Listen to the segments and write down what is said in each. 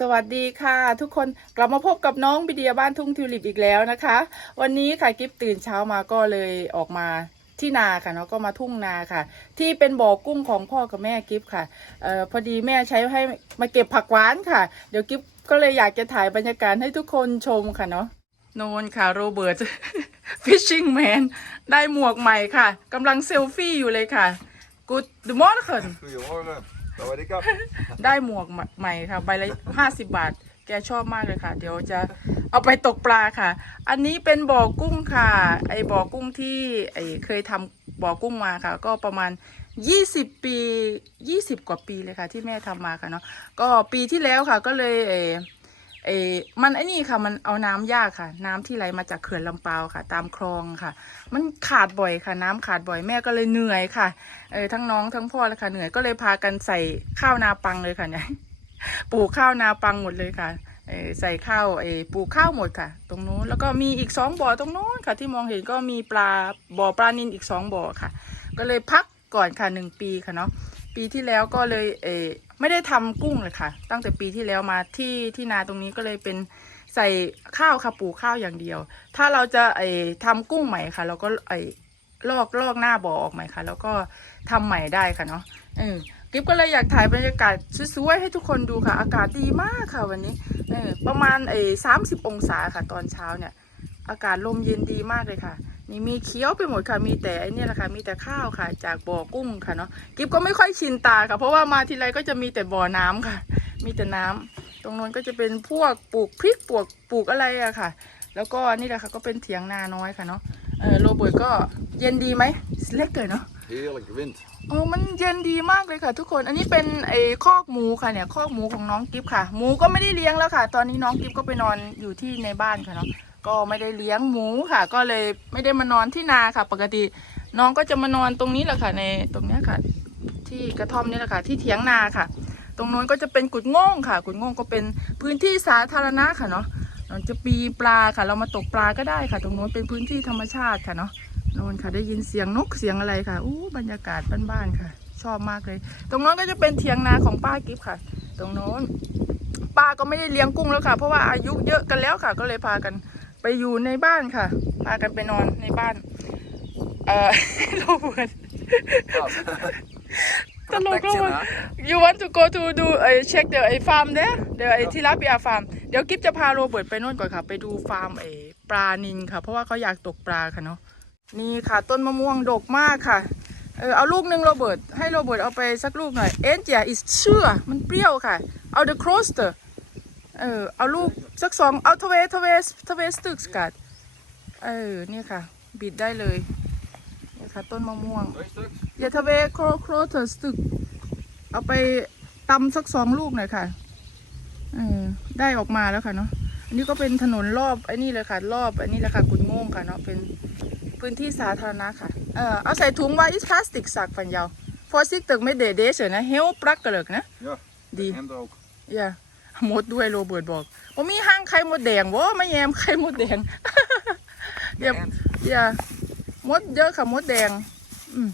สวัสดีค่ะ ทุกคนกลับมาพบกับน้องบิเดียบ้านทุ่งทิวลิปอีกแล้วนะคะ วันนี้ค่ะกิฟตื่นเช้ามาก็เลยออกมาที่นาค่ะเนาะก็มาทุ่งนาค่ะ ที่เป็นบ่อกุ้งของพ่อกับแม่กิฟค่ะเอ่อพอดีแม่ใช้ให้มาเก็บผักหวานค่ะ เดี๋ยวกิฟก็เลยอยากจะถ่ายบรรยากาศให้ทุกคนชมค่ะเนาะโนนค่ะโรเบิร์ต Fishing Man ได้หมวกใหม่ค่ะกำลังเซลฟี่อยู่เลยค่ะ Good morning สวัสดีครับ ได้หมวกใหม่ค่ะ ใบละห้าสิบบาท แกชอบมากเลยค่ะ เดี๋ยวจะเอาไปตกปลาค่ะ อันนี้เป็นบ่อกุ้งค่ะ ไอบ่อกุ้งที่ไอเคยทำบ่อกุ้งมาค่ะ ก็ประมาณยี่สิบปียี่สิบกว่าปีเลยค่ะ ที่แม่ทำมาค่ะเนาะ ก็ปีที่แล้วค่ะ ก็เลย เอมันไอ้นี่ค่ะ มันเอาน้ำยากค่ะ น้ำที่ไหลมาจากเขื่อนลำปาวค่ะ ตามคลองค่ะ มันขาดบ่อยค่ะ น้ำขาดบ่อยแม่ก็เลยเหนื่อยค่ะเออทั้งน้องทั้งพ่อเลยค่ะเหนื่อยก็เลยพากันใส่ข้าวนาปังเลยค่ะเนี่ยปลูกข้าวนาปังหมดเลยค่ะเออใส่ข้าวเออปลูกข้าวหมดค่ะ ตรงนู้นแล้วก็มีอีกสองบ่อตรงนู้นค่ะ ที่มองเห็นก็มีปลาบ่อปลานินอีกสองบ่อค่ะ ก็เลยพักก่อนค่ะหนึ่งปีค่ะเนาะ ปีที่แล้วก็เลยเออไม่ได้ทำกุ้งเลยค่ะ ตั้งแต่ปีที่แล้วมาที่ที่นาตรงนี้ก็เลยเป็นใส่ข้าวค่ะปลูกข้าวอย่างเดียว ถ้าเราจะไอทำกุ้งใหม่ค่ะ เราก็ไอลอกลอกหน้าบ่อออกใหม่ค่ะ แล้วก็ทำใหม่ได้ค่ะเนาะเออกิฟก็เลยอยากถ่ายบรรยากาศสวยๆให้ทุกคนดูค่ะ อากาศดีมากค่ะวันนี้เออประมาณไอ้สามสิบองศาค่ะ ตอนเช้าเนี่ย อากาศลมเย็นดีมากเลยค่ะ นี่มีเคี้ยวไปหมดค่ะ มีแต่ไอ้เนี่ยแหละค่ะ มีแต่ข้าวค่ะ จากบ่อกุ้งค่ะเนาะ กิฟก็ไม่ค่อยชินตาค่ะ เพราะว่ามาทีไรก็จะมีแต่บ่อน้ำค่ะ มีแต่น้ำตรงนู้นก็จะเป็นพวกปลูกพริกปลูกปลูกอะไรอะค่ะ แล้วก็นี่แหละค่ะก็เป็นเถียงนาน้อยค่ะเนาะ เออโรเบิร์ตก็เย็นดีไหมเล็กเกินเนาะ Heerlijk wind. โอ้มันเย็นดีมากเลยค่ะทุกคน อันนี้เป็นไอ้คอกหมูค่ะเนี่ยคอกหมูของน้องกิฟค่ะ หมูก็ไม่ได้เลี้ยงแล้วค่ะ ตอนนี้น้องกิฟก็ไปนอนอยู่ที่ในบ้านค่ะเนาะ ก็ไม่ได้เลี้ยงหมูค่ะ ก็เลยไม่ได้มานอนที่นาค่ะ ปกติน้องก็จะมานอนตรงนี้แหละค่ะในตรงเนี้ยค่ะ ที่กระท่อมนี่แหละค่ะ ที่เถียงนาค่ะ ตรงโน้นก็จะเป็นกุดง่งค่ะ กุดง่งก็เป็นพื้นที่สาธารณะค่ะเนาะเราจะปีปลาค่ะ เรามาตกปลาก็ได้ค่ะ ตรงโน้นเป็นพื้นที่ธรรมชาติค่ะเนาะน่นค่ะ ได้ยินเสียงนกเสียงอะไรค่ะอู้บรรยากาศบ้านๆค่ะ ชอบมากเลย ตรงโน้นก็จะเป็นเถียงนาของป้ากิฟค่ะ ตรงโน้นป้าก็ไม่ได้เลี้ยงกุ้งแล้วค่ะ เพราะว่าอายุเยอะกันแล้วค่ะ ก็เลยพากัน ไปอยู่ในบ้านค่ะ พากันไปนอนในบ้าน เอ่อโรเบิร์ตตลก Perfect, มาก hè? you want to go to do ไอ check the ไอ farm there the ไอทิลาเปียฟาร์ม เดี๋ยวกิฟจะพาโรเบิร์ตไปโน่นก่อนค่ะ ไปดูฟาร์มไอปลานินค่ะ เพราะว่าเขาอยากตกปลาค่ะเนาะ นี่ค่ะ ต้นมะม่วงดกมากค่ะ เออเอาลูกหนึ่งโรเบิร์ต ให้โรเบิร์ตเอาไปสักลูกหน่อย เอ็นเจียอิสเชื่อมันเปรี้ยวค่ะ เอาเดอะโครส เตอร์เออ เอาลูกสักสองเอาทเวทเวทเวสตึกสกัดเออเนี่ยค่ะ บิดได้เลยเนี่ยค่ะต้นมะม่วง Twee stuks. อย่าทเวโครโครเตอร์สตึก เอาไปตำสักสองลูกหน่อยค่ะเออได้ออกมาแล้วค่ะเนาะอันนี้ก็เป็นถนนรอบไอ้นี่เลยค่ะ รอบไอ้นี่แหละค่ะกุดโง่งค่ะเนาะเป็นพื้นที่สาธารณะค่ะ เออเอาใส่ถุงไว้พลาสติกสักฟันยาวฟอสิกตึกไม่เดเดเฉยนะเฮลปลักกระเลิกนะ Ja. Die. En hem er ook. อย่ามดด้วยโรเบิร์ตบอกว่ามีห้างไข่มดแดงวะไม่แยมไข่มดแดงเดี๋ยว En? อย่ามดเยอะค่ะมดแดง อืม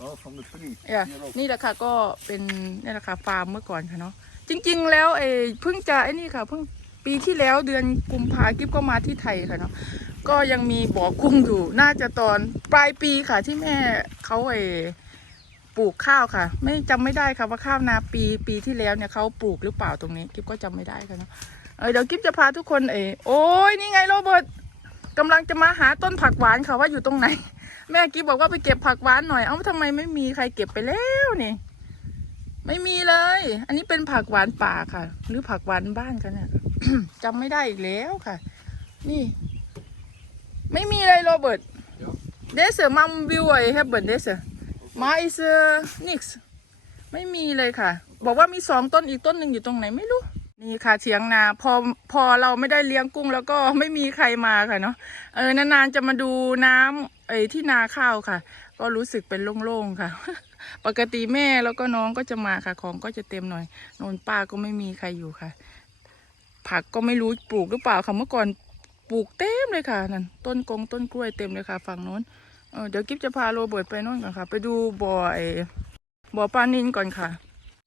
Oh, van de pring. อย่า Hier ook. นี่แหละค่ะก็เป็นนี่แหละค่ะฟาร์มเมื่อก่อนค่ะเนาะจริง ๆ แล้วเออเพิ่งจะไอ้นี่ค่ะเพิ่งปีที่แล้วเดือนกุมภากิฟก็มาที่ไทยค่ะเนาะก็ยังมีบ่อกุ้งอยู่น่าจะตอนปลายปีค่ะที่แม่เขาเออ ปลูกข้าวค่ะ ไม่จำไม่ได้ค่ะว่าข้าวนาปีปีที่แล้วเนี่ยเขาปลูกหรือเปล่าตรงนี้กิฟก็จำไม่ได้ค่ะเนาะเออเดี๋ยวกิฟจะพาทุกคนเออโอ้ยนี่ไงโรเบิร์ตกำลังจะมาหาต้นผักหวานค่ะว่าอยู่ตรงไหน แม่กิ๊บบอกว่าไปเก็บผักหวานหน่อยเอ้าทำไมไม่มีใครเก็บไปแล้วนี่ไม่มีเลย อันนี้เป็นผักหวานป่าค่ะ หรือผักหวานบ้านกันเนี่ยจำไม่ได้อีกแล้วค่ะ นี่ ไม่มีเลยโรเบิร์ตเดซมัมวิวไอแฮบเบิร์เดซ มาอิสนิกส์ไม่มีเลยค่ะ บอกว่ามีสองต้นอีกต้นหนึ่งอยู่ตรงไหนไม่รู้ นี่ค่ะเถียงนา พอพอเราไม่ได้เลี้ยงกุ้งแล้วก็ไม่มีใครมาค่ะเนาะเออนานๆจะมาดูน้ำไอ้ที่นาข้าวค่ะ ก็รู้สึกเป็นโล่งๆค่ะ ปกติแม่แล้วก็น้องก็จะมาค่ะ ของก็จะเต็มหน่อยโนนป้าก็ไม่มีใครอยู่ค่ะ ผักก็ไม่รู้ปลูกหรือเปล่าค่ะเมื่อก่อนปลูกเต็มเลยค่ะนั่นต้นกงต้นกล้วยเต็มเลยค่ะ ฝั่งโน้น เออเดี๋ยวกิ๊บจะพาโรเบิร์ตไปโน่นก่อนค่ะ ไปดูบ่อไอ้บ่อปลานินก่อนค่ะ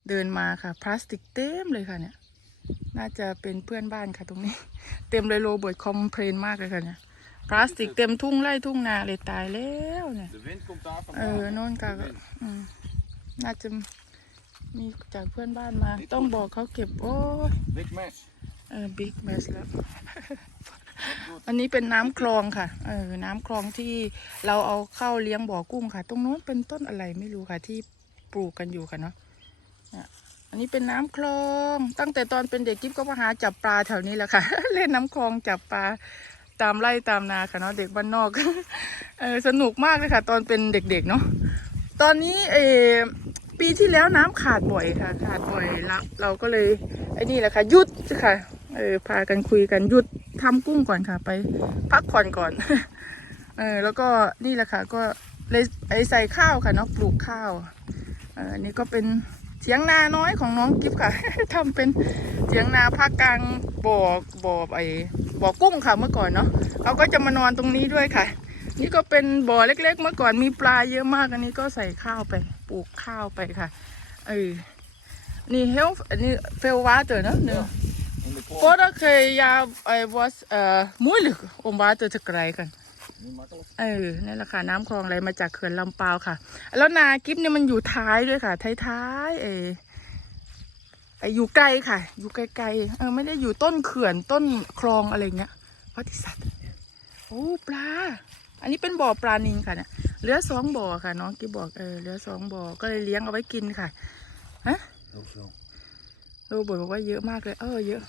เดินมาค่ะ พลาสติกเต็มเลยค่ะเนี่ย น่าจะเป็นเพื่อนบ้านค่ะตรงนี้ เต็มเลยโรเบิร์ตคอมเพลนมากเลยค่ะเนี่ย พลาสติกเต็มทุ่งไร่ทุ่งนาเลยตายแล้วเนี่ย De wind komt daar เออ vandaan. โน่นกะอืมน่าจะมีจากเพื่อนบ้านมา ต้องบอกเขาเก็บโอ้ย Big mess. เออบิ๊กแมสแล้ว อันนี้เป็นน้ำคลองค่ะ เออ น้ำคลองที่เราเอาเข้าเลี้ยงบ่อกุ้งค่ะ ตรงโน้นเป็นต้นอะไรไม่รู้ค่ะ ที่ปลูกกันอยู่ค่ะเนาะอันนี้เป็นน้ำคลอง ตั้งแต่ตอนเป็นเด็กกิ๊บก็มาหาจับปลาแถวนี้แหละค่ะ เล่นน้ำคลองจับปลาตามไร่ตามนาค่ะเนาะเด็กบ้านนอก เออสนุกมากเลยค่ะ ตอนเป็นเด็กๆเนาะ ตอนนี้เออปีที่แล้วน้ำขาดบ่อยค่ะ ขาดบ่อยแล้วเราก็เลยไอ้นี่แหละค่ะหยุดค่ะ เออพากันคุยกันหยุดทำกุ้งก่อนค่ะ ไป พักผ่อนก่อน เออแล้วก็นี่แหละค่ะ ก็เลยไอใส่ข้าวค่ะเนาะปลูกข้าวเออนี่ก็เป็นเสียงนาน้อยของน้องกิฟค่ะทำเป็นเสียงนาภาคกลางบ่อบ่อไอบ่อกุ้งค่ะเมื่อก่อนเนาะเราก็จะมานอนตรงนี้ด้วยค่ะ นี่ก็เป็นบ่อเล็ก ๆ เมื่อก่อนมีปลาเยอะมากอันนี้ก็ใส่ข้าวไปปลูกข้าวไปค่ะเออนี่เฮลอันนี้เฟลวาเตอร์เนาะเนอะ In de klok. Vorige jaar eh, was uh, moeilijk om water te krijgen. เออนั่นแหละค่ะน้ำคลองอะไรมาจากเขื่อนลำปาวค่ะ แล้วนากิฟเนี่ยมันอยู่ท้ายด้วยค่ะ ท้ายๆเออไออยู่ไกลค่ะ อยู่ไกลๆเออไม่ได้อยู่ต้นเขื่อนต้นคลองอะไรเงี้ยพัติสัตว์โอ้ปลา อันนี้เป็นบ่อปลานิลค่ะเนี่ยเหลือสองบ่อค่ะน้องกิฟบอกเออเหลือสองบ่อก็เลยเลี้ยงเอาไว้กินค่ะ Heel veel. โรเบิร์ตบอกว่าเยอะมากเลย เออเยอะ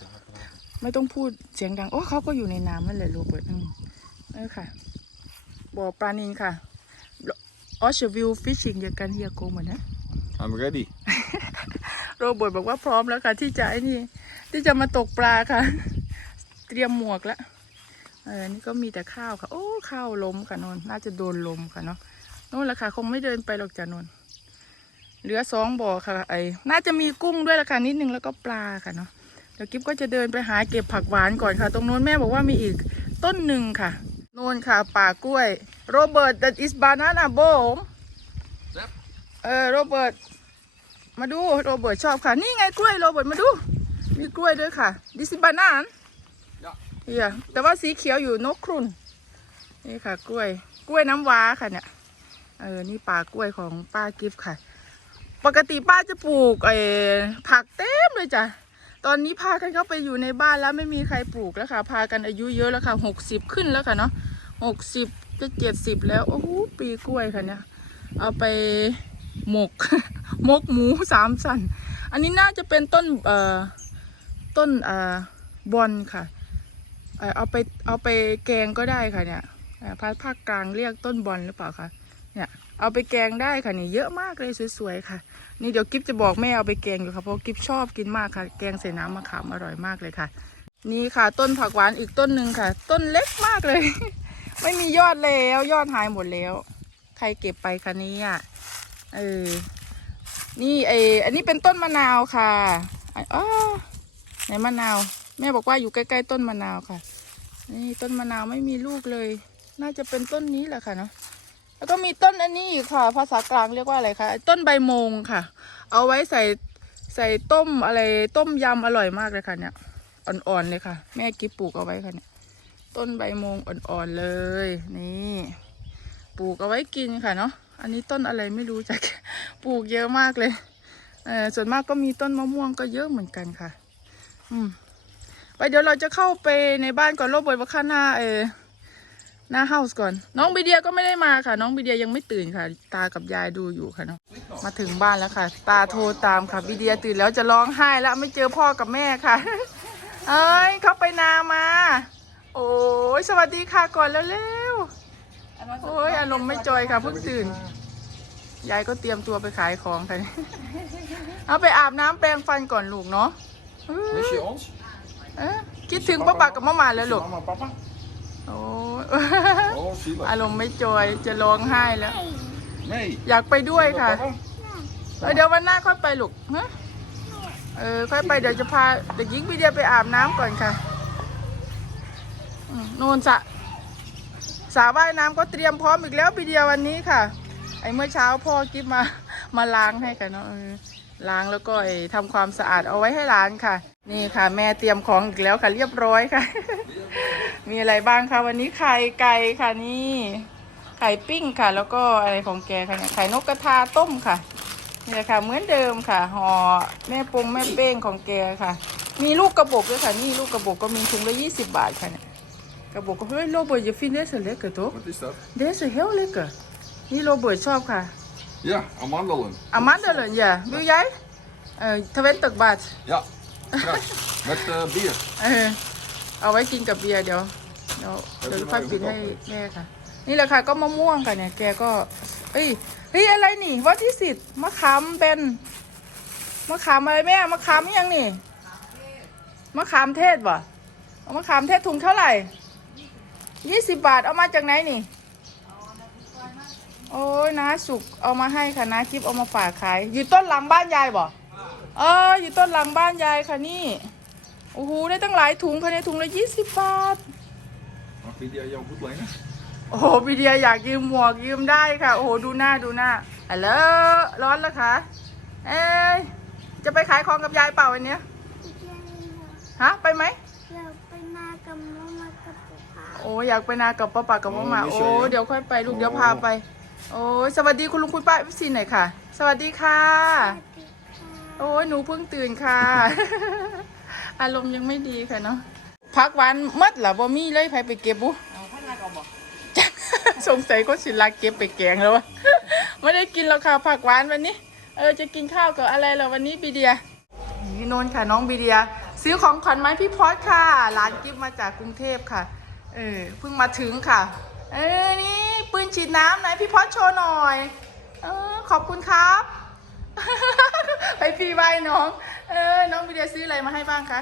ไม่ต้องพูดเสียงดัง โอ้เขาก็อยู่ในน้ำนั่นแหละโรเบิร์ตอืมเออค่ะบ่อปลานินค่ะออชวิวฟิชชิงอย่ากันเฮียโกเหมือนนะ I'm ready. โรเบิร์ตบอกว่าพร้อมแล้วค่ะ ที่จะไอ้นี่ ที่จะมาตกปลาค่ะ เตรียมหมวกแล้วเออนี่ก็มีแต่ข้าวค่ะ โอ้ข้าวล้มค่ะนนน่าจะโดนลมค่ะเนาะนู่นแหละค่ะ คงไม่เดินไปหรอกจ้ะนน เหลือสองบ่อค่ะไอ้น่าจะมีกุ้งด้วยละค่ะนิดนึงแล้วก็ปลาค่ะเนาะเดี๋ยวกิ๊บก็จะเดินไปหาเก็บผักหวานก่อนค่ะ ตรงโน้นแม่บอกว่ามีอีกต้นหนึ่งค่ะ โน่นค่ะ ป่ากล้วยโรเบิร์ต that is banana bomb ครับเออโรเบิร์ตมาดูโรเบิร์ตชอบค่ะ นี่ไงกล้วยโรเบิร์ตมาดู มีกล้วยด้วยค่ะ this is banana ยะเฮียแต่ว่าสีเขียวอยู่นกครุนนี่ค่ะ กล้วย กล้วยน้ำว้าค่ะเนี่ยเออนี่ป่ากล้วยของป้ากิฟต์ค่ะ ปกติป้าจะปลูกไอ้ผักเต็มเลยจ้ะ ตอนนี้พากันเข้าไปอยู่ในบ้านแล้วไม่มีใครปลูกแล้วค่ะ พากันอายุเยอะแล้วค่ะหกสิบขึ้นแล้วค่ะเนาะหกสิบจะเจ็ดสิบแล้ว โอ้โห ปีกล้วยค่ะเนี่ย เอาไปหมก หมกหมูสามสัน อันนี้น่าจะเป็นต้นเอ่อต้นเอ่อบอลค่ะ เอาไปเอาไปแกงก็ได้ค่ะเนี่ยเอ่อภาภาคกลางเรียกต้นบอลหรือเปล่าคะ เนี่ย เอาไปแกงได้ค่ะนี่เยอะมากเลยสวยๆค่ะ นี่เดี๋ยวกิฟจะบอกแม่เอาไปแกงอยู่ค่ะเพราะกิฟชอบกินมากค่ะ แกงใส่น้ำมะขามอร่อยมากเลยค่ะ นี่ค่ะ ต้นผักหวานอีกต้นหนึ่งค่ะ ต้นเล็กมากเลย ไม่มียอดแล้วยอดหายหมดแล้ว ใครเก็บไปคะนี่อะเออนี่ไออันนี้เป็นต้นมะนาวค่ะอ๋อไหนมะนาว แม่บอกว่าอยู่ใกล้ๆต้นมะนาวค่ะ นี่ต้นมะนาวไม่มีลูกเลย น่าจะเป็นต้นนี้แหละค่ะเนาะ แล้วก็มีต้นอันนี้อีกค่ะ ภาษากลางเรียกว่าอะไรคะต้นใบมงค่ะ เอาไว้ใส่ใส่ต้มอะไรต้มยำอร่อยมากเลยค่ะเนี่ยอ่อนๆเลยค่ะ แม่กิบปลูกเอาไว้ค่ะเนี่ยต้นใบมงอ่อนๆเลย นี่ปลูกเอาไว้กินค่ะเนาะอันนี้ต้นอะไรไม่รู้จักปลูกเยอะมากเลยเออส่วนมากก็มีต้นมะม่วงก็เยอะเหมือนกันค่ะ อืมไปเดี๋ยวเราจะเข้าไปในบ้านก่อนโรเบิร์ตว่าข้างหน้าเออ หน้าเฮาส์ก่อน น้องบีเดียก็ไม่ได้มาค่ะ น้องบีเดียยังไม่ตื่นค่ะ ตากับยายดูอยู่ค่ะเนาะมาถึงบ้านแล้วค่ะ ตาโทรตามค่ะบีเดียตื่นแล้วจะร้องไห้แล้วไม่เจอพ่อกับแม่ค่ะ เอ้ยเขาไปนามา โอ้ยสวัสดีค่ะก่อนแล้วเร็วๆโอ้ยอารมณ์ไม่จอยค่ะเพิ่งตื่นยายก็เตรียมตัวไปขายของค่ะเอาไปอาบน้ำแปรงฟันก่อนลูกเนาะเอ้ย Mis je ons? เอ้ยคิดถึงป้าปักกับมะหมาแล้วลูก Mama en papa? โอ้ย Oh, zielig. อารมณ์ไม่จอยจะร้องไห้แล้ว Nee. อยากไปด้วย Zielig, ค่ะ papa? เออเดี๋ยววันหน้าค่อยไปลูกฮะเออค่อยไปเดี๋ยวจะพาเด็กหญิงบีเดียไปอาบน้ำก่อนค่ะอืมนู่นสระสระว่ายน้ำก็เตรียมพร้อมอีกแล้วบีเดียวันนี้ค่ะ ไอ้เมื่อเช้าพ่อกิฟมามาล้างให้ค่ะเนาะเออล้างแล้วก็ไอ้ทำความสะอาดเอาไว้ให้หลานค่ะ นี่ค่ะ แม่เตรียมของอีกแล้วค่ะ เรียบร้อยค่ะ มีอะไรบ้างคะวันนี้ไข่ไก่ค่ะนี่ ไข่ปิ้งค่ะ แล้วก็อะไรของแกค่ะเนี่ยไข่นกกระทาต้มค่ะนี่แหละค่ะเหมือนเดิมค่ะห่อแม่ปงแม่เป้งของแกค่ะ มีลูกกระบอกด้วยค่ะนี่ลูกกระบอกก็มีถุงละยี่สิบบาทค่ะเนี่ยกระบอกก็เฮ้ยโรเบิร์ตจะฟินได้สุดเล็กเกินตัว Wat is dat? เดสเฮลเล็กเกินนี่โรเบิร์ตชอบค่ะ Ja, amandelen. อามันเดลนอย่าบิวย้ายเออทเวนตึกบาท Ja, straks. Met eh, bier. เออเอาไว้กินกับเบียร์เดี๋ยวเดี๋ยวเดี๋ยวค่อยปิดให้แม่ค่ะ นี่แหละค่ะก็มะม่วงค่ะเนี่ยแกก็เฮ้ยเฮ้ยอะไรนี่ว่าที่สิทธิ์มะขามเป็นมะขามอะไรแม่มะขามยังนี่มะขามเทศบ่เอามะขามเทศถุงเท่าไหร่ยี่สิบบาทเอามาจากไหนนี่โอ้ยน้าสุกเอามาให้ค่ะน้าจิ๊บเอามาฝากขายอยู่ต้นหลังบ้านยายบ่ เอออยู่ต้นหลังบ้านยายค่ะนี่โอ้โหได้ตั้งหลายถุงภายในถุงละยี่สิบบาท Mag die jou goed lenen? โอ้โหพี่เดียอยากยืมหมวกยืมได้ค่ะ โอ้โหดูหน้าดูหน้าฮัลโหลร้อนแล้วคะเอ้ยจะไปขายของกับยายเปล่าวันเนี้ยฮะไปไหมเราไปมากับมะมากับป๊าป๊าโอ้อยากไปนากับป้าป่ากับมะหมาโอ้ไม่โอ้ใช่เหรอเดี๋ยวค่อยไปลูกโอ้เดี๋ยวพาไป โอ้ยสวัสดีคุณลุงคุณป้าพี่ซีหน่อยค่ะ สวัสดีค่ะสวัสดีค่ะโอ้ยหนูเพิ่งตื่นค่ะ อารมณ์ยังไม่ดีค่ะเนาะพักวันมัดเหรอบ่มีเลยไปไปเก็บบุจักสงสัยก็สิลาเก็บไปแกงแล้ววะไม่ได้กินแล้วค่ะผักหวานวันนี้ เออจะกินข้าวกับอะไรเหรอวันนี้บีเดียนี่นนค่ะน้องบีเดีย ซื้อของขวัญไม้พี่พอดค่ะร้านกิฟต์มาจากกรุงเทพค่ะ เออเพิ่งมาถึงค่ะ เออนี่ปืนฉีดน้ำไหนพี่พอดโชว์หน่อย เออขอบคุณครับ ไปฟรีใบน้อง เออ น้องบีเดียซื้ออะไรมาให้บ้างคะ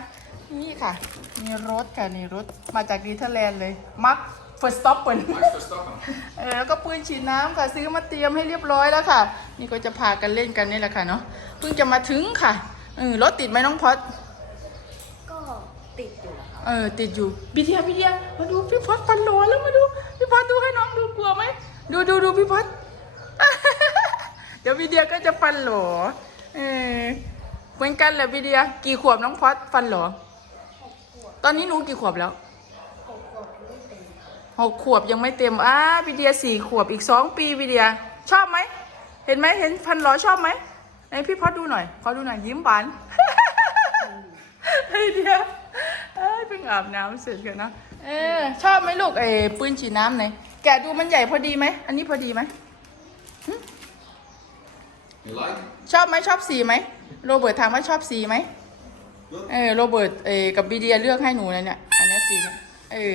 นี่ค่ะ มีรถค่ะนี่รถ มาจากดีเทอร์แลนด์เลย มักเฟิร์สต็อปเปิล Maar Verstappen. เออแล้วก็ปืนฉีดน้ำค่ะ ซื้อมาเตรียมให้เรียบร้อยแล้วค่ะ นี่ก็จะพากันเล่นกันนี่แหละค่ะเนาะ เพิ่งจะมาถึงค่ะ เออ รถติดไหมน้องพอดก็ติดอยู่นะคะเออ ติดอยู่บีเดียบีเดียมาดูพี่พอดฟันหลอแล้วมาดู พี่พอดดูให้น้องดูกลัวไหม ดูดูดูพี่พอด เดี๋ยวบีเดียก็จะฟันหลอเออเหมือนกันแหละบีเดีย กี่ขวบน้องพอดฟันหลอตอนนี้หนูกี่ขวบแล้วหกขวบยังไม่เต็มอ้าวิเดียสี่ขวบอีกสองปีวิเดีย ชอบไหม เห็นไหมเห็นพันล้อชอบไหมไหนพี่พอดดูหน่อยขอดูหน่อยยิ้มหวานไอเดียเอ้ยเพิ่งอาบน้ำเสร็จกันนะเออชอบไหมลูกเอปืนฉีดน้ำไหนแกดูมันใหญ่พอดีไหมอันนี้พอดีไหม like? ชอบไหมชอบสีไหมโรเบิร์ตถามว่าชอบสีไหมเออโรเบิร์ตเออกับบีเดียเลือกให้หนูเลยเนี่ยอันนี้สีเนี่ยเออ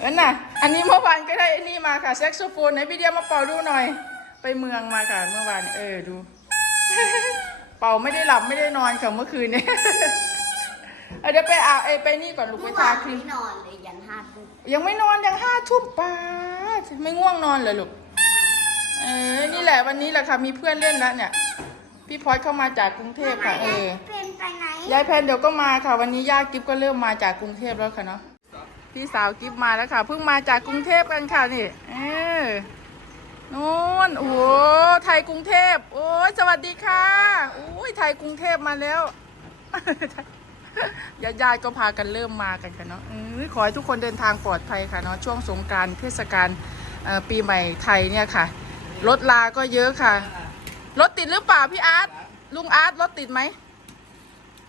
เอันน่ะ อันนี้เมื่อวานก็ได้ไอันนี้มาค่ะแซกโซโฟนไหนพี่เดียมาเป่าดูหน่อย ไปเมืองมาค่ะเมื่อวานเออดู เป่าไม่ได้หลับไม่ได้นอนค่ะเมื่อคืนเนี่ย เอาเดี๋ยวไปอาบเอยไปนี่ก่อนลูกไปเมื่อทาวานครีมไม่นอนเลยยันห้าทุ่มยังไม่นอนยังห้าทุ่มป้าดไม่ง่วงนอนเลยลูก เออ นี่แหละวันนี้แหละค่ะ มีเพื่อนเล่นแล้วเนี่ย พี่พลอยเข้ามาจากกรุงเทพค่ะ เออ เป็นไปไหนยายแพนเดี๋ยวก็มาค่ะ วันนี้ย่ากิฟก็เริ่มมาจากกรุงเทพแล้วค่ะเนาะ พี่สาวกิฟมาแล้วค่ะ เพิ่งมาจากกรุงเทพกันค่ะนี่ เออนู่นโอ้โห ไทยกรุงเทพ โอ้ยสวัสดีค่ะโอ้ยไทยกรุงเทพมาแล้วญาติญาติๆก็พากันเริ่มมากันค่ะเนาะเออขอให้ทุกคนเดินทางปลอดภัยค่ะเนาะช่วงสงกรารเทศกาลเอ่อปีใหม่ไทยเนี่ยค่ะ รถลาก็เยอะค่ะ รถติดหรือเปล่าพี่อาร์ตลุงอาร์ตรถติดไหม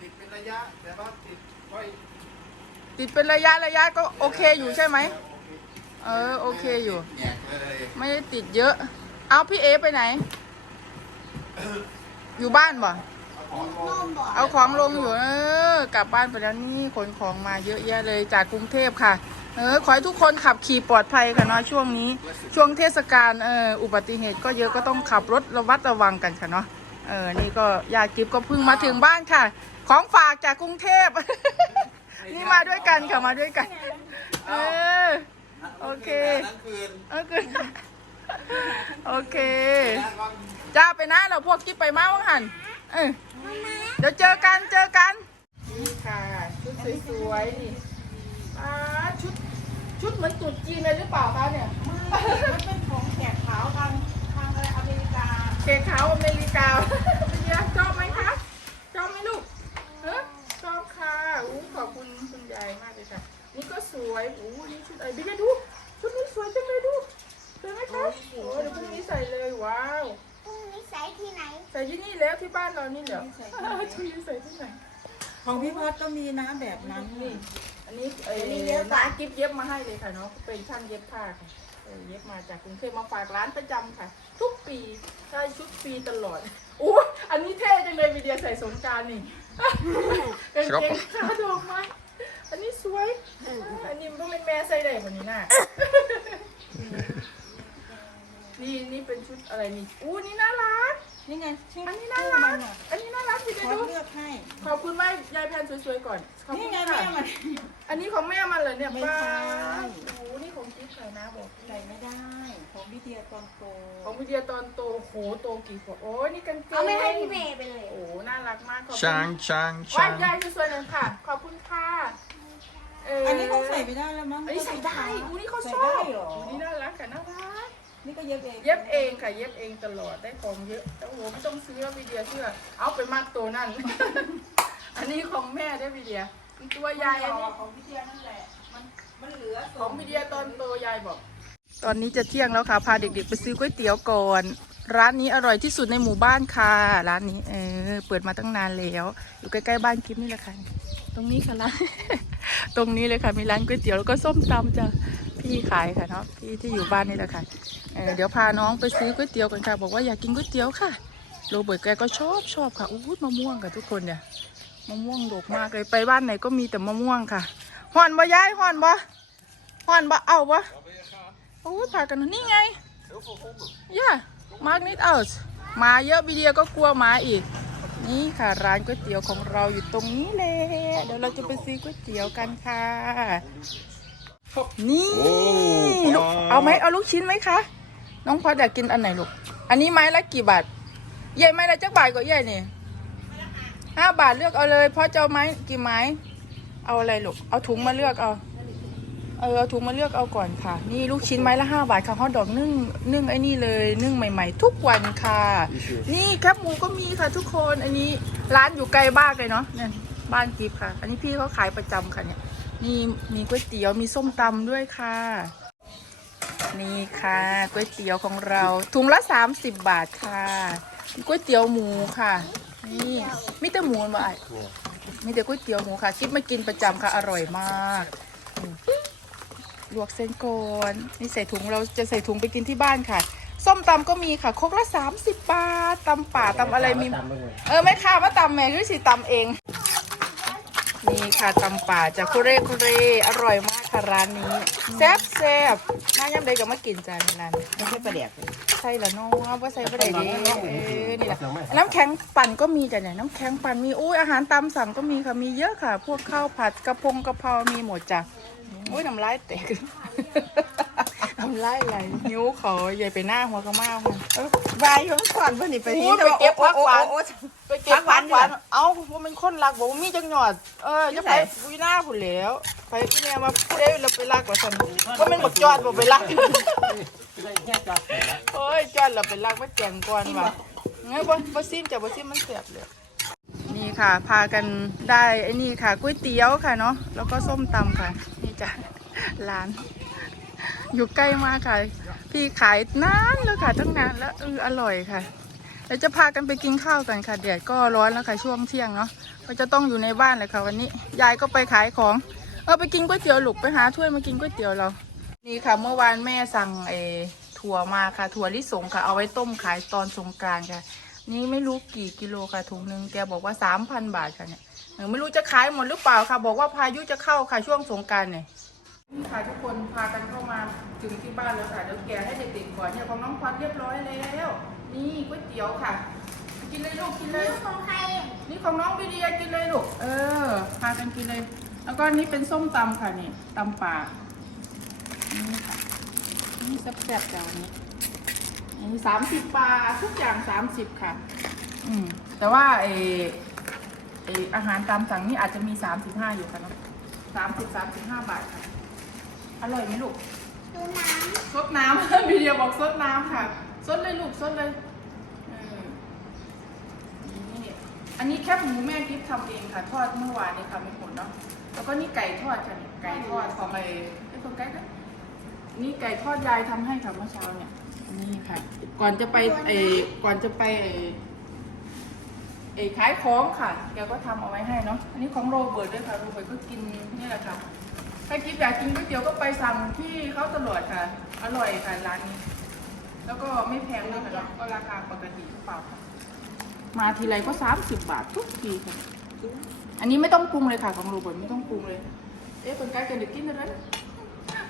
ติดเป็นระยะ แต่ว่าติดค่อยติดเป็นระยะระยะก็โอเคอยู่ใช่ไหม เออโอเคอยู่ แงกเลยไม่ได้ติดเยอะ เอาพี่เอไปไหน อยู่บ้านบ่นอนบ่อยเอาของลงอยู่เออกลับบ้านไปแล้วนี่ขนของมาเยอะแยะเลยจากกรุงเทพค่ะ เออขอให้ทุกคนขับขี่ปลอดภัยค่ะเนาะช่วงนี้ ช่วงเทศกาลเอออุบัติเหตุก็เยอะก็ต้องขับรถระวัดระวังกันค่ะเนาะเออนี่ก็ยากิฟก็เพิ่งมาถึงบ้านค่ะ ของฝากจากกรุงเทพ นี่มาด้วยกันค่ะมาด้วยกัน เออโอเคทั้งคืนโอเคโอเค จ้าไปนะเราพวกกิ๊บไปมาวังหันเออเดี๋ยวเจอกันเจอกันนี่ค่ะชุดสวยๆนี่ ชุดชุดเหมือนตรุ๊จีนเลยหรือเปล่าคะเนี่ยมันเป็นของแขกขาวทางทางอะไรอเมริกาเกขาวอเมริกาเป็นไงชอบไหมคะชอบไหมลูกเออชอบค่ะค่ะ นี่ก็สวยโอ้นี่ชุดอะไรดีดูชุดนี้สวยจังเลยดูสวยไหมคะโอ้เดี๋ยวพรุ่งนี้ใส่เลยว้าวพรุ่งนี้ใส่ที่ไหนใส่ที่นี่แล้วที่บ้านเรานี่เหรอชุดนี้ใส่ที่ไหนของพี่พัดก็มีนะแบบนั้นนี่ อันนี้เอ้อันนี้เยอะกว่าร้านกิฟเย็บมาให้เลยค่ะเนาะเป็นช่างเย็บผ้าค่ะเออเย็บมาจากกรุงเทพมาฝากร้านประจำค่ะ ทุกปีได้ชุดฟรีตลอดโอ้อันนี้เท่จังเลยวิดีโอใส่สงกรารนี่กางเกงขาดอกไม้อันนี้สวยอันนี้มันเป็นแม่ใส่ได้กว่านี้น่ะ นี่นี่เป็นชุดอะไรนี่อู้นี่น่ารัก นี่ไงชื่ออันนี้น่าคู่รัมักนอะอันนี้น่ารักสิเดี๋ยวพัดดูเลือกให้ ขอบคุณมากยายแพนสวยๆก่อน ขอบนี่คุณไงค่ะแม่มันอันนี้ของแม่มันเหรอเนี่ยไม่ป้าใช่โอ้โหนี่ของจิ๊บใส่นะบอกใส่ไม่ได้ ของพี่เดียตอนโตของวิเดียตอนโตโหโตกี่ขวบโอ้ยนี่กางเกงเอาไม่ให้พี่เมย์ไปเลยโอ้น่ารักมากขอบคุณ Chang, chang, ว่ายาย chang. สวยๆเลยค่ะ ขอบคุณค่ะเอันนี้เขาใส่ไม่ได้แล้วมั้งอันนี้ใส่ได้อู้นี่เขาใส่ชอบได้เหรออู้นี่น่ารักค่ะน่ารัก นี่ก็เย็บเองเย็บเองค่ะ เย็บเองตลอดได้ของเยอะแต่โอ้โหไม่ต้องซื้อแล้ววิเดียเชื่อเอาไปมากตัวนั่น อันนี้ของแม่ได้วิเดียมีตัวยายอันนี้ ของพี่เดียนั่นแหละ มันมันเหลือของวิเดียตอนโตยายบอก ตอนนี้จะเที่ยงแล้วค่ะ พาเด็กๆไปซื้อก๋วยเตี๋ยวก่อน ร้านนี้อร่อยที่สุดในหมู่บ้านค่ะ ร้านนี้เออเปิดมาตั้งนานแล้ว อยู่ใกล้ๆบ้านกิฟนี่แหละค่ะ ตรงนี้ค่ะร้าน ตรงนี้เลยค่ะมีร้านก๋วยเตี๋ยวแล้วก็ส้มตำจ้ะ พี่ขายค่ะเนาะพี่ที่อยู่บ้านนี่แหละค่ะเเดี๋ยวพาน้องไปซื้อก๋วยเตี๋ยวกันค่ะ บอกว่าอยากกินก๋วยเตี๋ยวค่ะโรเบิร์ตแกก็ชอบชอบค่ะอู้มะม่วงค่ะทุกคนเนี่ยมะม่วงดกมากเลยไปบ้านไหนก็มีแต่มะม่วงค่ะห่อนบ่ยายห่อนบ่ห่อนบ่เอาบ่โอ้พากันนี่ไงย่ามาร์กนิดเอามาเยอะบีเดียก็กลัวหมาอีก นี่ค่ะร้านก๋วยเตี๋ยวของเราอยู่ตรงนี้แหละเดี๋ยวเราจะไปซื้อก๋วยเตี๋ยวกันค่ะ นี่โอ้ลูกเอาไหมเอาลูกชิ้นไหมคะ น้องพอดอยากกินอันไหนลูก อันนี้ไม้ละกี่บาทใหญ่ไม้ละจักบาทก็ใหญ่นี่ห้าบาทเลือกเอาเลยเพราะจะเอาไม้กี่ไม้ เอาอะไรลูก เอาถุงมาเลือกเอา เออเอาถุงมาเลือกเอาก่อนค่ะ นี่ลูกชิ้นไม้ละห้าบาทค่ะฮอทดอกนึ่งนึ่งไอ้นี่เลยนึ่งใหม่ ๆ ทุกวันค่ะ นี่แคบหมูก็มีค่ะ ทุกคน อันนี้ร้านอยู่ไกลบ้านเลยเนาะเนี่ยบ้านกิฟค่ะ อันนี้พี่เขาขายประจำค่ะเนี่ย นี่มีก๋วยเตี๋ยวมีส้มตำด้วยค่ะ นี่ค่ะก๋วยเตี๋ยวของเราถุงละ30บาทค่ะก๋วยเตี๋ยวหมูค่ะ นี่มีแต่หมูบ่ไอ้มีแต่ก๋วยเตี๋ยวหมูค่ะ คิดมากินประจำค่ะ อร่อยมากนี่ลวกเส้นก่อนนี่ใส่ถุงเราจะใส่ถุงไปกินที่บ้านค่ะ ส้มตำก็มีค่ะครกละ30บาทตำป่าตำอะไรมี เออแม่ค้ามาตำแม่คือสิตำเอง นี่ค่ะตำป่าจากคุเรคุเรอร่อยมากค่ะร้านนี้แซ่บแซ่บมาย่ำใดก็มากินจานร้านไม่ใช่ประเดี๋ยวใส่ละเน้องว่าใส่ประเดี๋ยวนี้เออนี่แหละน้ำแข็งปั่นก็มีจ้ะเนี่ยน้ำแข็งปั่นมีอุ้ยอาหารตามสั่งก็มีค่ะมีเยอะค่ะ พวกข้าวผัดกระพงกระเพรามีหมดจ้ะ โอ้ยน้ำลายแตกน้ำลายไหลนิ้วเขาใหญ่ไปหน้าหัวกระมามันเออวายของก่อนเพื่อนนี่ไปโอ้ที่ยไปเก็บผักหวานโอ้โอ้โอ้ไปเก็บพักหวานผักหวานดีกว่าเอ้าว่ามันคนรักบอกว่ามีจังหยอดเออนี่จะใส่ไปวินาผุนแล้วไปพี่แม่มาพูดได้เราไปรักกว่าสันว่ามันบักจอดบอกไปรักโอ้ยจอดเราไปรักมาแจงก่อนว่ะงั้นบ่บ่ซิมจะบ่ซิมมันเสียบเลย นี่ค่ะ พากันได้ไอ้นี่ค่ะก๋วยเตี๋ยวค่ะเนาะแล้วก็ส้มตำค่ะ นี่จ้ะร้าน อยู่ใกล้มากค่ะ พี่ขายนานแล้วค่ะตั้งนานแล้วเอออร่อยค่ะเราจะพากันไปกินข้าวกันค่ะแดดก็ร้อนแล้วค่ะช่วงเที่ยงเนาะก็จะต้องอยู่ในบ้านเลยค่ะวันนี้ ยายก็ไปขายของ เออไปกินก๋วยเตี๋ยวหลูกไปหาถ้วยมากินก๋วยเตี๋ยวเรา นี่ค่ะ เมื่อวานแม่สั่งเออถั่วมาค่ะ ถั่วลิสงค่ะเอาไว้ต้มขายตอนสงกรานต์ค่ะ นี่ไม่รู้กี่กิโลค่ะถุงหนึ่งแกบอกว่าสามพันบาทค่ะเนี่ยไม่รู้จะขายหมดหรือเปล่าค่ะ บอกว่าพายุจะเข้าค่ะช่วงสงการเนี่ยค่ะทุกคนพากันเข้ามาถึงที่บ้านแล้วค่ะเดี๋ยวแกให้เด็กๆก่อนเนี่ยของน้องพอดเรียบร้อยแล้ว นี่ก๋วยเตี๋ยวค่ะ กินเลยลูกกินเลยของใครนี่ของน้องวิเดียกินเลยลูกเออ พากันกินเลย แล้วก็นี่เป็นส้มตำค่ะนี่ตำป่านี่ค่ะนี่แซ่บๆจ้าวันนี้ สามสิบบาททุกอย่างสามสิบค่ะ อืมแต่ว่าเออเอออาหารตามสั่งนี่อาจจะมีสามสิบห้าอยู่ค่ะเนาะสามสิบสามสิบห้าบาทค่ะ อร่อยไหมลูกดูน้ซดน้ำ วิดีโอบอกซดน้ำค่ะซดเลยลูกซดเลยเออนี่อันนี้แคบหมูแม่กิฟทำเองค่ะ ทอดเมื่อวานนี้ค่ะไม่หมดเนาะแล้วก็นี่ไก่ทอดค่ะนี่ไก่ทอดของไอ้ไอ้คนใกล้กันนี่ไก่ทอดยายทำให้ค่ะเมื่อเช้าเนี่ย นี่ค่ะ ก่อนจะไปไอ้ก่อนจะไปไอ้ขายของค่ะ แกก็ทำเอาไว้ให้เนาะ อันนี้ของโรเบิร์ตด้วยค่ะ โรเบิร์ตก็กินนี่แหละค่ะ ถ้าคิดอยากกินก๋วยเตี๋ยวก็ไปสั่งที่เขาตลอดค่ะ อร่อยค่ะร้านนี้ แล้วก็ไม่แพงด้วยค่ะก็ราคาปกติเปล่าค่ะมาทีไรก็สามสิบบาททุกทีค่ะ อันนี้ไม่ต้องปรุงเลยค่ะของโรเบิร์ตไม่ต้องปรุงเลย เอ๊ะคนใกล้กันเดี๋ยวกินอะไร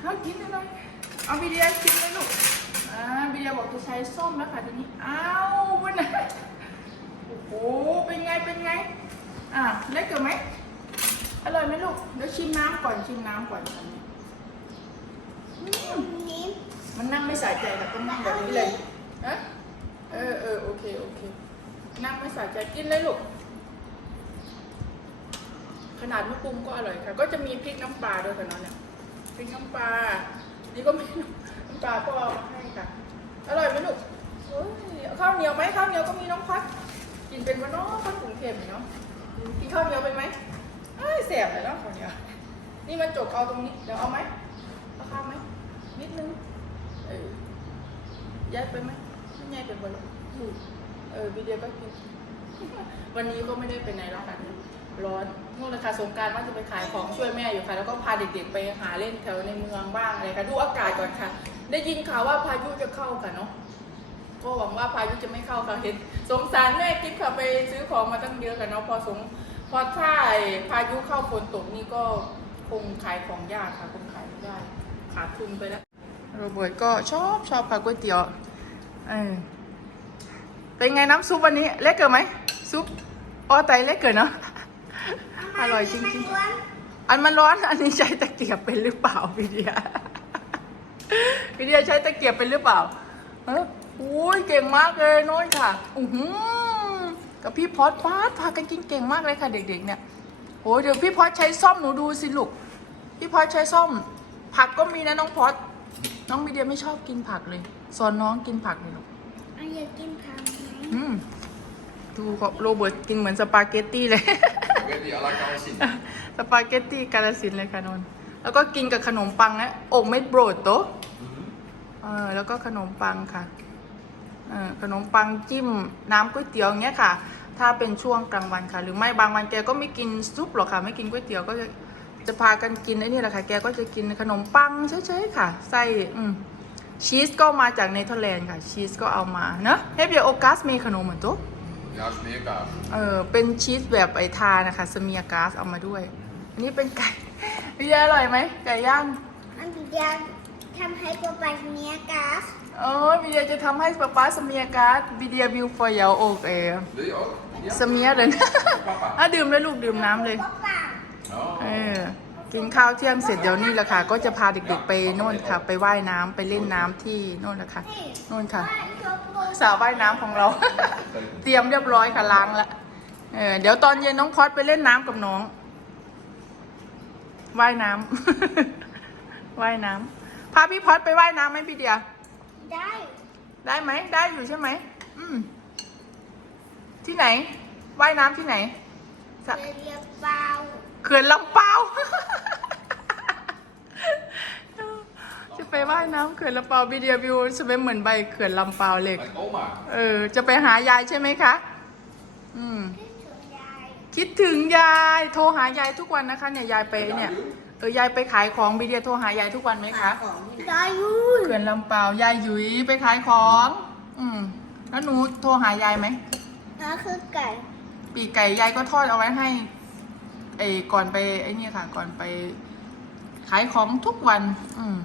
เอากินอะไรเอาบีเดียกินเลยลูก อ่าบีเดียบอกจะใช้ส้มแล้วค่ะทีนี้อ้าววันไหนโอ้โหเป็นไงเป็นไง อะเล็กเกินไหมอร่อยไหมลูกเดี๋ยวชิมน้ำก่อนชิมน้ำก่อนอันนี้อืมนิ้มมันนั่งไม่สะใจแต่ต้องนั่งแบบนี้เลยเอะเออเออโอเคโอเคนั่งไม่สะใจกินเลยลูกขนาดไม่ปรุงก็อร่อยค่ะ ก็จะมีพริกน้ำปลาด้วยค่ะน้องเนี่ยพริกน้ำปลา นี่ก็ไม่น้ำปลาก็เอามาให้ค่ะ อร่อยไหมลูกโอ้ยข้าวเหนียวไหมข้าวเหนียวก็มีน้องพัดกินเป็นวันน้องพัดกรุงเทพเนาะกินข้าวเหนียวเป็นไหมเอ้ยแสบเลยเนาะข้าวเหนียวนี่มันจกเอาตรงนี้เดี๋ยวเอาไหมเอาข้าวไหมนิดนึงเออย้ายไปไหมไม่ย้ายไปบนหรอกเออวิดีโอก็กินวันนี้ก็ไม่ได้ไปไหนแล้วค่ะ ร้อนนู่นเลยค่ะสงการว่าจะไปขายของช่วยแม่อยู่ค่ะ แล้วก็พาเด็กๆไปหาเล่นแถวในเมืองบ้างอะไรค่ะ ดูอากาศก่อนค่ะ ได้ยินข่าวว่าพายุจะเข้าค่ะเนาะก็หวังว่าพายุจะไม่เข้าค่ะเห็นสงสารแม่กิ๊บค่ะไปซื้อของมาตั้งเยอะค่ะเนาะพอสงพอถ้าพายุเข้าฝนตกนี่ก็คงขายของยากค่ะคงขายไม่ได้ขาดทุนไปแล้วโรเบิร์ตก็ชอบชอบผักก๋วยเตี๋ยวเออเป็นไงน้ำซุปวันนี้เล็กเกินไหมซุปอ้อไตเล็กเกินเนาะ อร่อยจริงๆ อันมันร้อน อันนี้ใช้ตะเกียบเป็นหรือเปล่าพี่เดียพี่เดียใช้ตะเกียบเป็นหรือเปล่าเอออุ้ยเก่งมากเลยโน้นค่ะอือหือกับพี่พอดพาดพากันกินเก่งมากเลยค่ะ เด็ก ๆ เนี่ยโอ้ยเดี๋ยวพี่พอดใช้ซ่อมหนูดูสิลูก พี่พอดใช้ซ่อม ผักก็มีนะน้องพอดน้องมีเดียไม่ชอบกินผักเลยสอนน้องกินผักเลยลูกเอาอยากกินผักไหมอืมดูเขาโรเบิร์ตกินเหมือนสปาเกตตี้เลย Spaghetti alla calcin. สปาเกตตี้กาลสินธุ์เลยค่ะนนท์แล้วก็กินกับขนมปังนะอกเม็ดโบรดโตะเออแล้วก็ขนมปังค่ะเออขนมปังจิ้มน้ำก๋วยเตี๋ยวอย่างเงี้ยค่ะ ถ้าเป็นช่วงกลางวันค่ะ หรือไม่บางวันแกก็ไม่กินซุปหรอกค่ะ ไม่กินก๋วยเตี๋ยวก็จะจะพากันกินไอ้นี่แหละค่ะ แกก็จะกินขนมปังเฉยๆค่ะไส้อืมชีสก็มาจากเนเธอร์แลนด์ค่ะ ชีสก็เอามาเนอะเฮฟเยโอกัสมีขนมเหมือนตั ว Ja, smeerkaas. เออเป็นชีสแบบไอทานะคะสเมียกาสเอามาด้วย อันนี้เป็นไก่พี่ยาอร่อยไหมไก่ย่างอันที่อยากทำให้ตัวไปเมียก๊าซโอ้ยพี่ยาจะทำให้ป๊าป๊าสเมียกาสวิดีโอวิวฟอร์ยาวโอเค Wil je ook? Ja? สเมียเลยอะดื่มเลยลูกดื่มน้ำเลยก็เปล่าเอ Oh. อ กินข้าวเที่ยงเสร็จเดี๋ยวนี้แหละค่ะ ก็จะพาเด็กๆไปโน่นค่ะ ไปว่ายน้ำไปเล่นน้ำที่โน่นแหละค่ะโน่นค่ะสระว่ายน้ำของเรา เตรียมเรียบร้อยค่ะล้างละเออเดี๋ยวตอนเย็นน้องพอดไปเล่นน้ำกับน้องว่ายน้ำว่ายน้ำพาพี่พอดไปว่ายน้ำไหมพี่เดียได้ ได้ไหมได้อยู่ใช่ไหมอืมที่ไหนว่ายน้ำที่ไหนสระเรียบเปล่าเขื่อนลำเปา จะ ไปว่ายน้ำเขื่อนลำเปาวิดีโอวิวจะเป็นเหมือนใบเขื่อนลำเปาเลย Mijn oma. เออ จะไปหายายใช่ไหมคะ อืมคิดถึงยายคิดถึงยาย โทรหายายทุกวันนะคะ เนี่ยยายไปเนี่ย เออยายไปขายของบีเดียโทรหายายทุกวันไหมคะได้อยูเขื่อนลำเปายายหยุยไปขายของ อืม แล้วหนูโทรหายายไหมนั่นคือไก่ปีกไก่ยายก็ทอดเอาไว้ให้ไอ้ก่อนไปไอ้เนี่ยค่ะ ก่อนไป ขายของทุกวัน อืม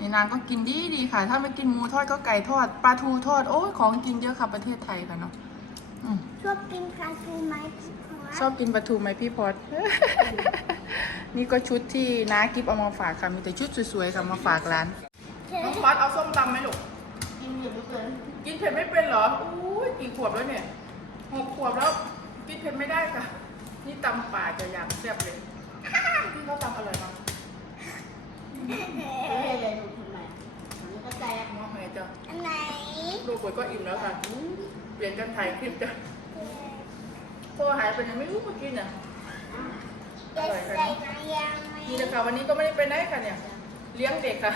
นี่นางก็กินดีดีค่ะ ถ้าไม่กินหมูทอดก็ไก่ทอดปลาทูทอดโอ้ยของกินเยอะค่ะประเทศไทยค่ะเนาะอืมชอบกินปลาทูไหมพี่พอชอบกินปลาทูไหมพี่พอด นี่ก็ชุดที่น้ากิฟเอามาฝากค่ะมีแต่ชุดสวยๆค่ะมาฝากร้านน้องพอดเอาส้มตำไหมลูกกินอยู่ไม่เกินกินเผ็ดไม่เป็นเหรออุ้ยกี่ขวบแล้วเนี่ยหกขวบแล้วกินเผ็ดไม่ได้ค่ะ นี่ตำป่าจะอยากแซ่บเลยพี่เขาตำอร่อยมาก เฮ้ยเลยดูทำไมอันนี้ก็ใจอะมากเลยจ้ะอันไหนลูกป่วยก็อิ่มแล้วค่ะ เปลี่ยนกันถ่ายคลิปจ้ะโทรหายไปไหนไม่รู้เมื่อกี้น่ะอจะร่อยค่ะใส่เนาะน้ำยางไหมนี่นะคะวันนี้ก็ไม่ได้ไปไหนค่ะเนี่ย เลี้ยงเด็กค่ะ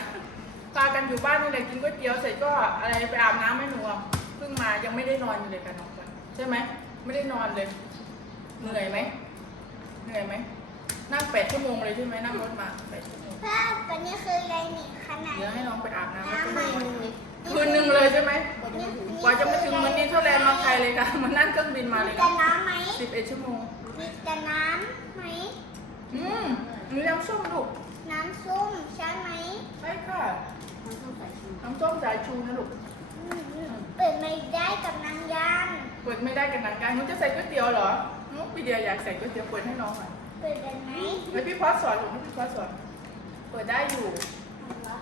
พากันอยู่บ้านนี่แหละกินก๋วยเตี๋ยวเสร็จก็อะไรไปอาบน้ำให้หนูอะเพิ่งมายังไม่ได้นอนอยู่เลยค่ะน้องคนใช่ไหมไม่ได้นอนเลย เหนื่อยไหมเหนื่อยไหมนั่งแปดชั่วโมงเลยใช่ไหมนั่งรถมาแปดชั่วโมง ภาพวันนี้คืออะไรนี่ขนาดเดี๋ยวให้น้องไปอาบน้ำแล้วก็น้ำไปมันนอนคืนหนึ่งเลยใช่ไหมกว่าจะมาถึงเหมันนี่เท่าแลนด์มาไทยเลยค่ะมันนั่งเครื่องบินมาเลยจะค่ะน้ำไหมสิบเอ็ดชั่วโมง มีจะน้ำไหม อืมมีน้ำส้มลูกน้ำส้มใช่ไหมใช่ค่ะน้ำส้มใส่ชูน้ำส้มสายชูนะลูกเปิดไม่ได้กับนางยานเปิดไม่ได้กันหนังกันหนูจะใส่ก๋วยเตี๋ยวเหรอนุ๊กพี่เดียอยากใส่ก๋วยเตี๋ยวเปิดให้น้องหน่อยเปิดได้ไหมเฮ้ยพี่พอสสอนหนูให้พี่พอสสอน เปิดได้อยู่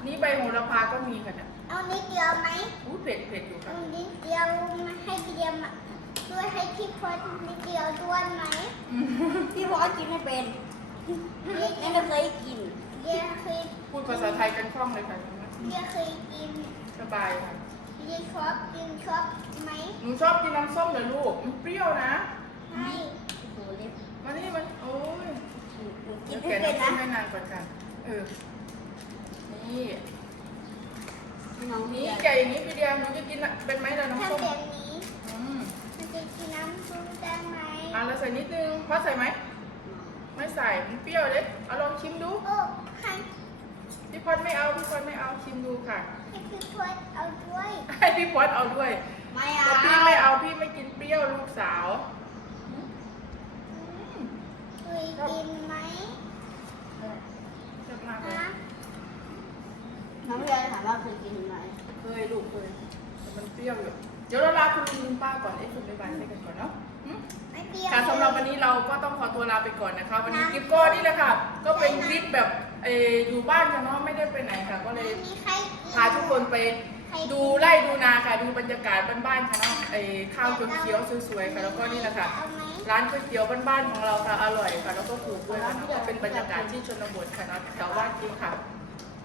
นี่ใบโหระพาก็มีค่ะเนี่ยเอานิดเดียวไหมอู้เผ็ดเผ็ดอยู่ค่ะ เอานิดเดียวมาให้พี่เดียวมาด้วยให้พี่พอดนิดเดียวด้วยไหมอืมพี่บอกว่ากินไม่เป็นเรียกไม่เคยกินเรียกเคยพูดภาษาไทยกันคล่องเลยค่ะเรียกเคยกินสบายค่ะเรียกชอบกินชอบไหมหนูชอบกินน้ำส้มเหรอลูกมันเปรี้ยวนะให้โอ้โหเล็บมานี่มันโอ้ยหนูกิเดี๋นยวไม่แกะเป็นน้ำส้นะมให้นานก่อนค่ะเออ นี่น้องนี่นี่แกะอย่างนี้พี่เดียหนูจะกินอะเป็นไหมล่ะน้ำถ้าส้มแบบนี้อืมมันจะกินน้ำส้มได้ไหมอะเราใส่นิดนึงพอใส่ไหมไม่ใส่มันเปรี้ยวเลยเอาลองชิมดูโอ้ให้พี่พอดไม่เอาพี่พอดไม่เอาชิมดูค่ะให้พี่พอดเอาด้วยให้พี่พอดเอาด้วยไม่แต่เอาพี่ไม่เอาพี่ไม่กินเปรี้ยวลูกสาวเคยกินไหมชอบ มากเลยฮะน้องเรียนถามว่าเคยกินไหมเคยลูกเคยแต่มันเปรี้ยวอยู่ เดี๋ยวเราลาคุณลุงคุณป้าก่อนเอ้คุณบ๊ายบายใส่กันก่อนเนาะหืม ไม่เปรี้ยว ค่ะสำหรับวันนี้เราก็ต้องขอตัวลาไปก่อนนะคะ วันนี้คลิปก็นี่แหละค่ะ ก็เป็นคลิปแบบเอออยู่บ้านค่ะเนาะไม่ได้ไปไหนค่ะ ก็เลยมีใครกินพาทุกคนไป ดูไร่ดูนาค่ะ ดูบรรยากาศบ้านๆค่ะเนาะไอ้ข้าวเขียวๆสวยๆค่ะ แล้วก็นี่แหละค่ะเอาไหมร้านก๋วยเตี๋ยวบ้านๆของเราค่ะ อร่อยค่ะ แล้วก็ถูกด้วยค่ะเนาะก็เป็นบรรยากาศที่ชนบทค่ะเนาะแต่ว่าจริงค่ะ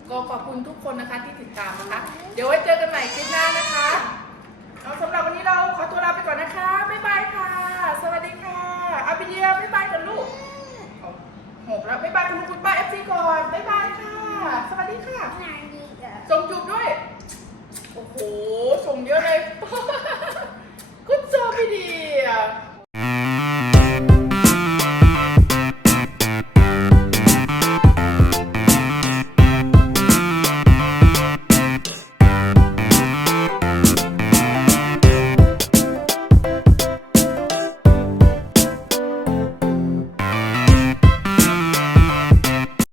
ก็ขอบคุณทุกคนนะคะที่ติดตามนะคะ เดี๋ยวไว้เจอกันใหม่คลิปหน้านะคะเอาสำหรับวันนี้เราขอตัวลาไปก่อนนะคะ บ๊ายบายค่ะ สวัสดีค่ะอาบิเดียบ๊ายบายกันลูกเอาหกแล้วบ๊ายบายคุณลุงคุณป้าเอฟซีก่อน บ๊ายบายค่ะ สวัสดีค่ะงานดีกับส่งจูบด้วย โอ้โหส่งเยอะเลย ก็เจอไม่ดีอะ